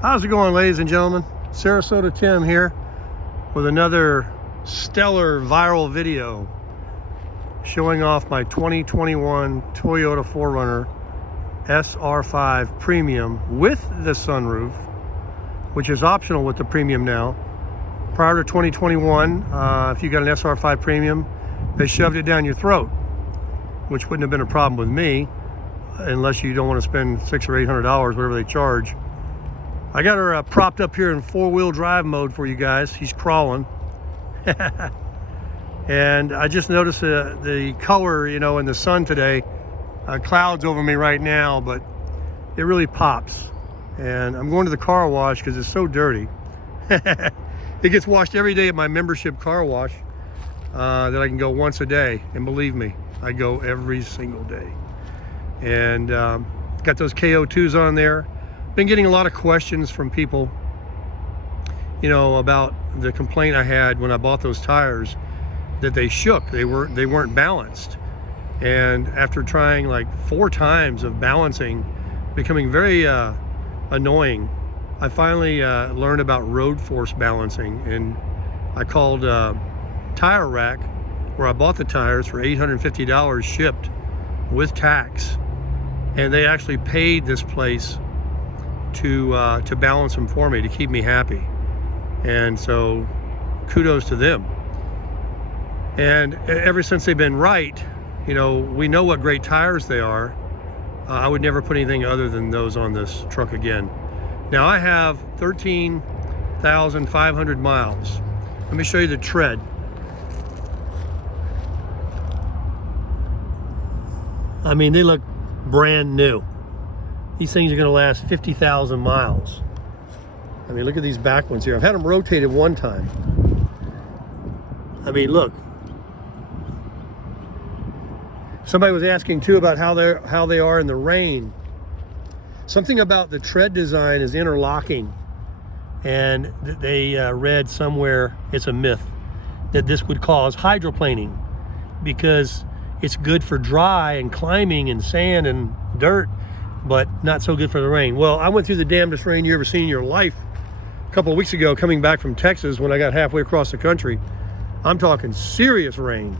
How's it going, ladies and gentlemen? Sarasota Tim here with another stellar viral video showing off my 2021 Toyota 4Runner SR5 Premium with the sunroof, which is optional with the Premium now. Prior to 2021, if you got an SR5 Premium, they shoved it down your throat, which wouldn't have been a problem with me unless you don't want to spend $600 or $800, whatever they charge. I got her propped up here in four-wheel drive mode for you guys. She's crawling. And I just noticed the color, you know, in the sun today. Clouds over me right now, but it really pops. And I'm going to the car wash because it's so dirty. It gets washed every day at my membership car wash that I can go once a day. And believe me, I go every single day. And got those KO2’s on there. Been getting a lot of questions from people, you know, about the complaint I had when I bought those tires, that they shook, they weren't balanced. And after trying like 4 times of balancing, becoming very annoying, I finally learned about road force balancing, and I called Tire Rack, where I bought the tires for $850 shipped with tax, and they actually paid this place to balance them for me, to keep me happy. And so kudos to them. And ever since they've been right, you know, we know what great tires they are. I would never put anything other than those on this truck again. Now I have 13,500 miles. Let me show you the tread. I mean, they look brand new. These things are going to last 50,000 miles. I mean, look at these back ones here. I've had them rotated one time. I mean, look. Somebody was asking too about how they are in the rain. Something about the tread design is interlocking, and they read somewhere, it's a myth, that this would cause hydroplaning because it's good for dry and climbing and sand and dirt, but not so good for the rain. Well, I went through the damnedest rain you ever seen in your life a couple of weeks ago, coming back from Texas when I got halfway across the country. I'm talking serious rain,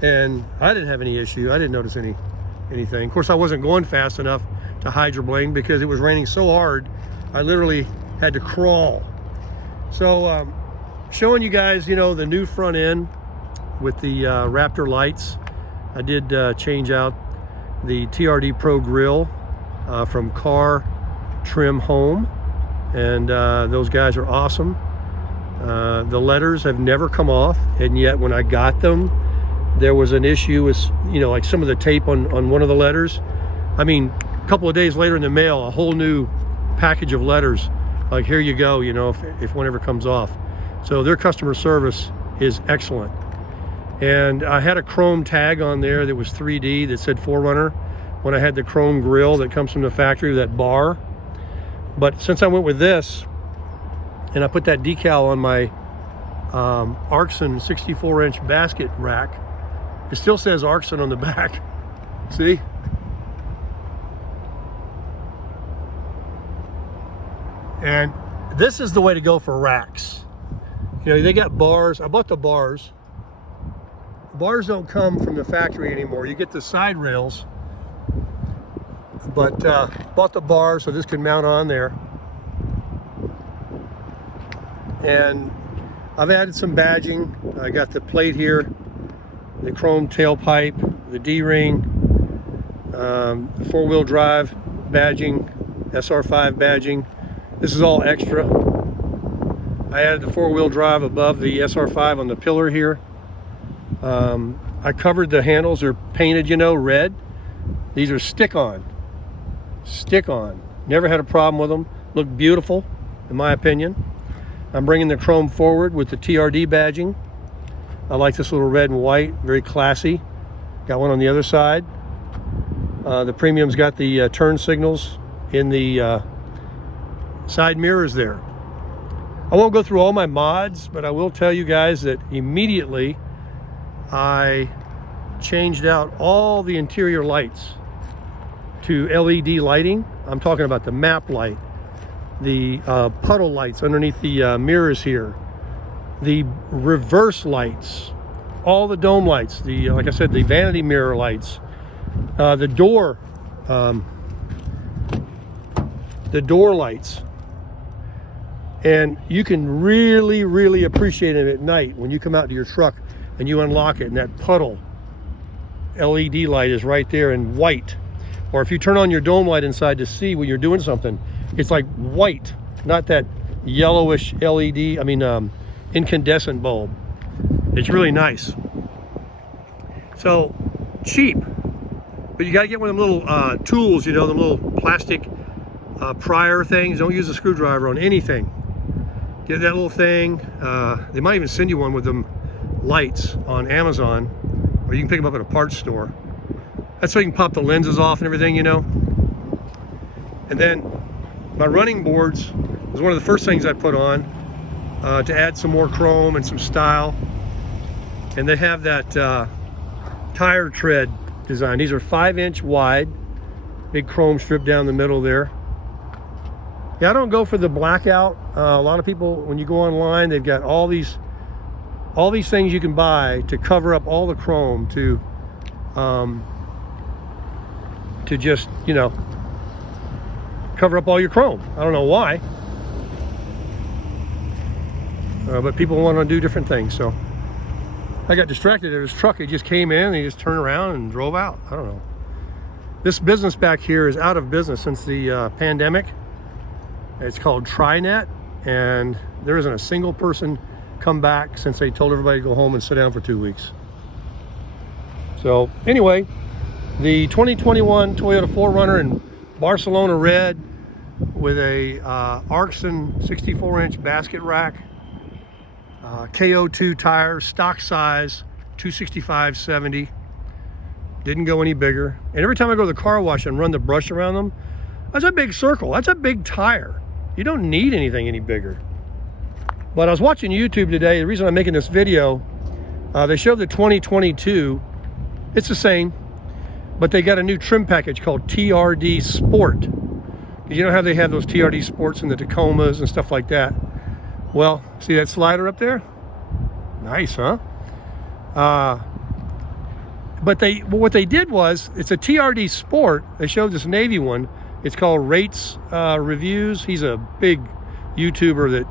and I didn't have any issue. I didn't notice anything. Of course, I wasn't going fast enough to hydroplane because it was raining so hard, I literally had to crawl. So showing you guys, you know, the new front end with the Raptor lights. I did change out the TRD Pro grill from Car Trim Home, and those guys are awesome. The letters have never come off, and yet when I got them, there was an issue with, you know, like some of the tape on one of the letters. I mean, a couple of days later in the mail, a whole new package of letters, like, here you go, you know, if one ever comes off. So their customer service is excellent. And I had a chrome tag on there that was 3D that said 4Runner when I had the chrome grill that comes from the factory, that bar. But since I went with this, and I put that decal on my Arxon 64-inch basket rack, it still says Arxon on the back. See? And this is the way to go for racks. You know, they got bars. I bought the bars. Bars don't come from the factory anymore. You get the side rails, but bought the bar so this can mount on there. And I've added some badging. I got the plate here, the chrome tailpipe, the D-ring, four-wheel drive badging, SR5 badging. This is all extra. I added the four-wheel drive above the SR5 on the pillar here. I covered the handles. They're painted, you know, red. These are stick-on. Stick-on. Never had a problem with them. Look beautiful, in my opinion. I'm bringing the chrome forward with the TRD badging. I like this little red and white, very classy. Got one on the other side. The Premium's got the turn signals in the side mirrors there. I won't go through all my mods, but I will tell you guys that immediately I changed out all the interior lights to LED lighting. I'm talking about the map light, the puddle lights underneath the mirrors here, the reverse lights, all the dome lights, the like I said, the vanity mirror lights, the door lights. And you can really appreciate it at night when you come out to your truck and you unlock it, and that puddle LED light is right there in white. Or if you turn on your dome light inside to see when you're doing something, it's like white, not that yellowish LED, incandescent bulb. It's really nice. So cheap, but you got to get one of them little tools, you know, the little plastic prior things. Don't use a screwdriver on anything. Get that little thing. They might even send you one with them lights on Amazon, or you can pick them up at a parts store. That's so you can pop the lenses off and everything, you know. And then my running boards was one of the first things I put on to add some more chrome and some style. And they have that tire tread design. These are 5-inch wide, big chrome strip down the middle there. Yeah, I don't go for the blackout. A lot of people, when you go online, they've got all these things you can buy to cover up all the chrome to just, you know, cover up all your chrome. I don't know why, but people want to do different things. So I got distracted at his truck. He just came in and he just turned around and drove out. I don't know. This business back here is out of business since the pandemic. It's called TriNet, and there isn't a single person come back since they told everybody to go home and sit down for 2 weeks. So anyway, the 2021 Toyota 4Runner in Barcelona red with a Arxon 64-inch basket rack, KO2 tires, stock size, 265/70. Didn't go any bigger. And every time I go to the car wash and run the brush around them, that's a big circle. That's a big tire. You don't need anything any bigger. But I was watching YouTube today. The reason I'm making this video, they showed the 2022. It's the same, but they got a new trim package called TRD Sport. You know how they have those TRD Sports in the Tacomas and stuff like that? Well, see that slider up there? Nice, huh? But what they did was, it's a TRD Sport. They showed this Navy one. It's called Rates Reviews. He's a big YouTuber that,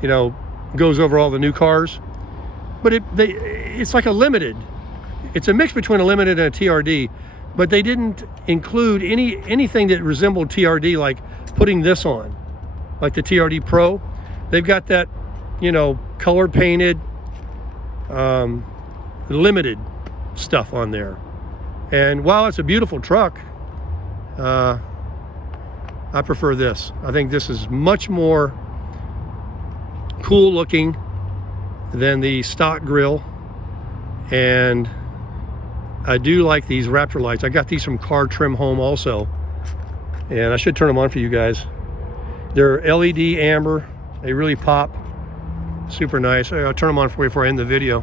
you know, goes over all the new cars. But it's like a limited. It's a mix between a limited and a TRD. But they didn't include anything that resembled TRD, like putting this on, like the TRD Pro. They've got that, you know, color painted, limited stuff on there. And while it's a beautiful truck, I prefer this. I think this is much more cool looking than the stock grille, and I do like these Raptor lights. I got these from Car Trim Home also, and I should turn them on for you guys. They're LED amber. They really pop. Super nice. I'll turn them on for you before I end the video.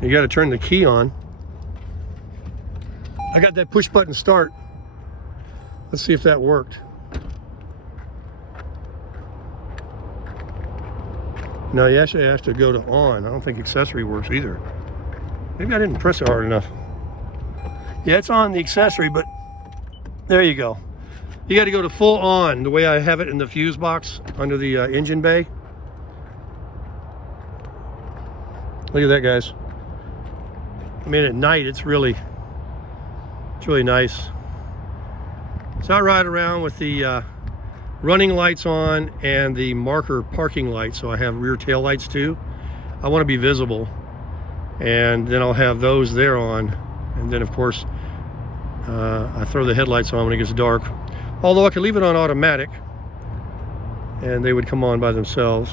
You got to turn the key on. I got that push button start. Let's see if that worked. No, you actually have to go to on. I don't think accessory works either. Maybe I didn't press it hard enough. Yeah, it's on the accessory, but there you go. You got to go to full on, the way I have it in the fuse box under the engine bay. Look at that, guys. I mean, at night, it's really nice. So I ride around with the running lights on and the marker parking lights, so I have rear tail lights too. I want to be visible, and then I'll have those there on, and then of course I throw the headlights on when it gets dark, although I could leave it on automatic and they would come on by themselves,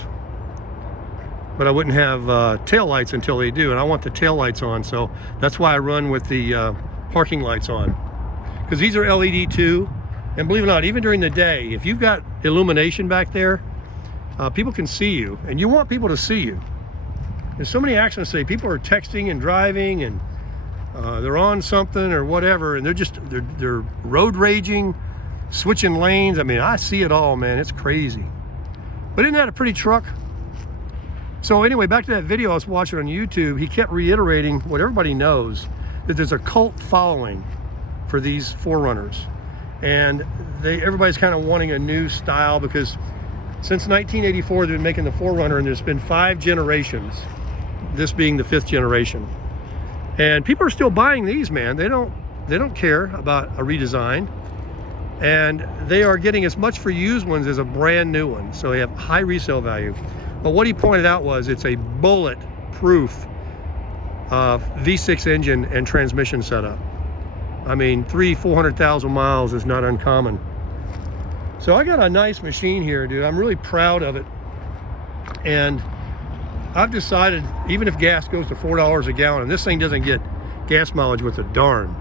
but I wouldn't have tail lights until they do, and I want the tail lights on, so that's why I run with the parking lights on, because these are LED too. And believe it or not, even during the day, if you've got illumination back there, people can see you, and you want people to see you. There's so many accidents today. People are texting and driving, and they're on something or whatever, and they're road raging, switching lanes. I mean, I see it all, man. It's crazy. But isn't that a pretty truck? So anyway, back to that video I was watching on YouTube. He kept reiterating what everybody knows, that there's a cult following for these 4Runners. And everybody's kind of wanting a new style, because since 1984 they've been making the 4Runner, and there's been 5 generations, this being the 5th generation. And people are still buying these, man. They don't care about a redesign. And they are getting as much for used ones as a brand new one. So they have high resale value. But what he pointed out was it's a bullet-proof V6 engine and transmission setup. I mean, 400,000 miles is not uncommon. So I got a nice machine here, dude. I'm really proud of it. And I've decided, even if gas goes to $4 a gallon, and this thing doesn't get gas mileage with a darn,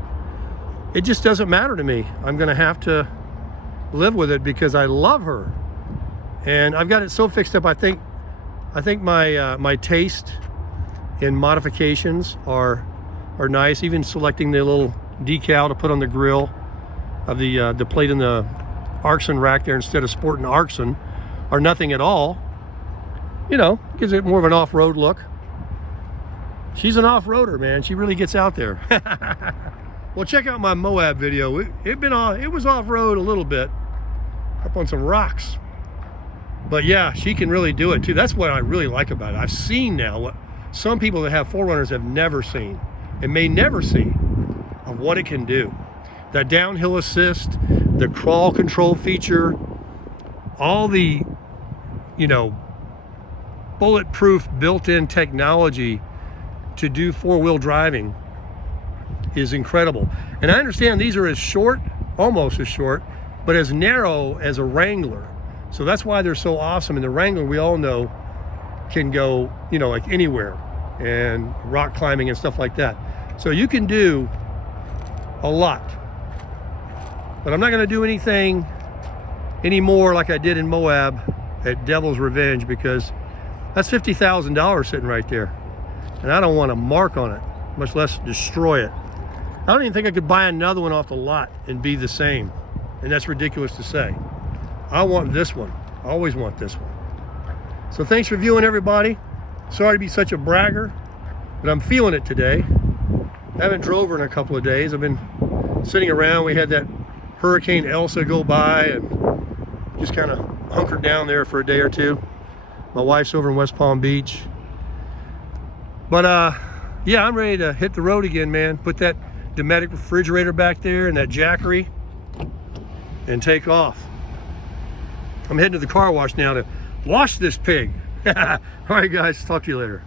it just doesn't matter to me. I'm gonna have to live with it because I love her. And I've got it so fixed up, I think my taste in modifications are nice. Even selecting the little decal to put on the grill of the plate in the Arxon rack there instead of sporting Arxon, or nothing at all. You know, gives it more of an off-road look. She's an off-roader, man. She really gets out there. Well, check out my Moab video. It was off-road a little bit, up on some rocks. But yeah, she can really do it too. That's what I really like about it. I've seen now what some people that have 4Runners have never seen, and may never see, of what it can do. That downhill assist, the crawl control feature, all the, you know, bulletproof built-in technology to do 4-wheel driving is incredible. And I understand these are as short, almost as short, but as narrow as a Wrangler. So that's why they're so awesome. And the Wrangler, we all know, can go, you know, like anywhere, and rock climbing and stuff like that. So you can do a lot. But I'm not gonna do anything anymore like I did in Moab at Devil's Revenge, because that's $50,000 sitting right there. And I don't want to mark on it, much less destroy it. I don't even think I could buy another one off the lot and be the same. And that's ridiculous to say. I want this one. I always want this one. So thanks for viewing, everybody. Sorry to be such a bragger, but I'm feeling it today. I haven't drove her in a couple of days. I've been sitting around. We had that Hurricane Elsa go by, and just kind of hunkered down there for a day or two. My wife's over in West Palm Beach. But yeah, I'm ready to hit the road again, man. Put that Dometic refrigerator back there and that Jackery and take off. I'm heading to the car wash now to wash this pig. All right, guys, talk to you later.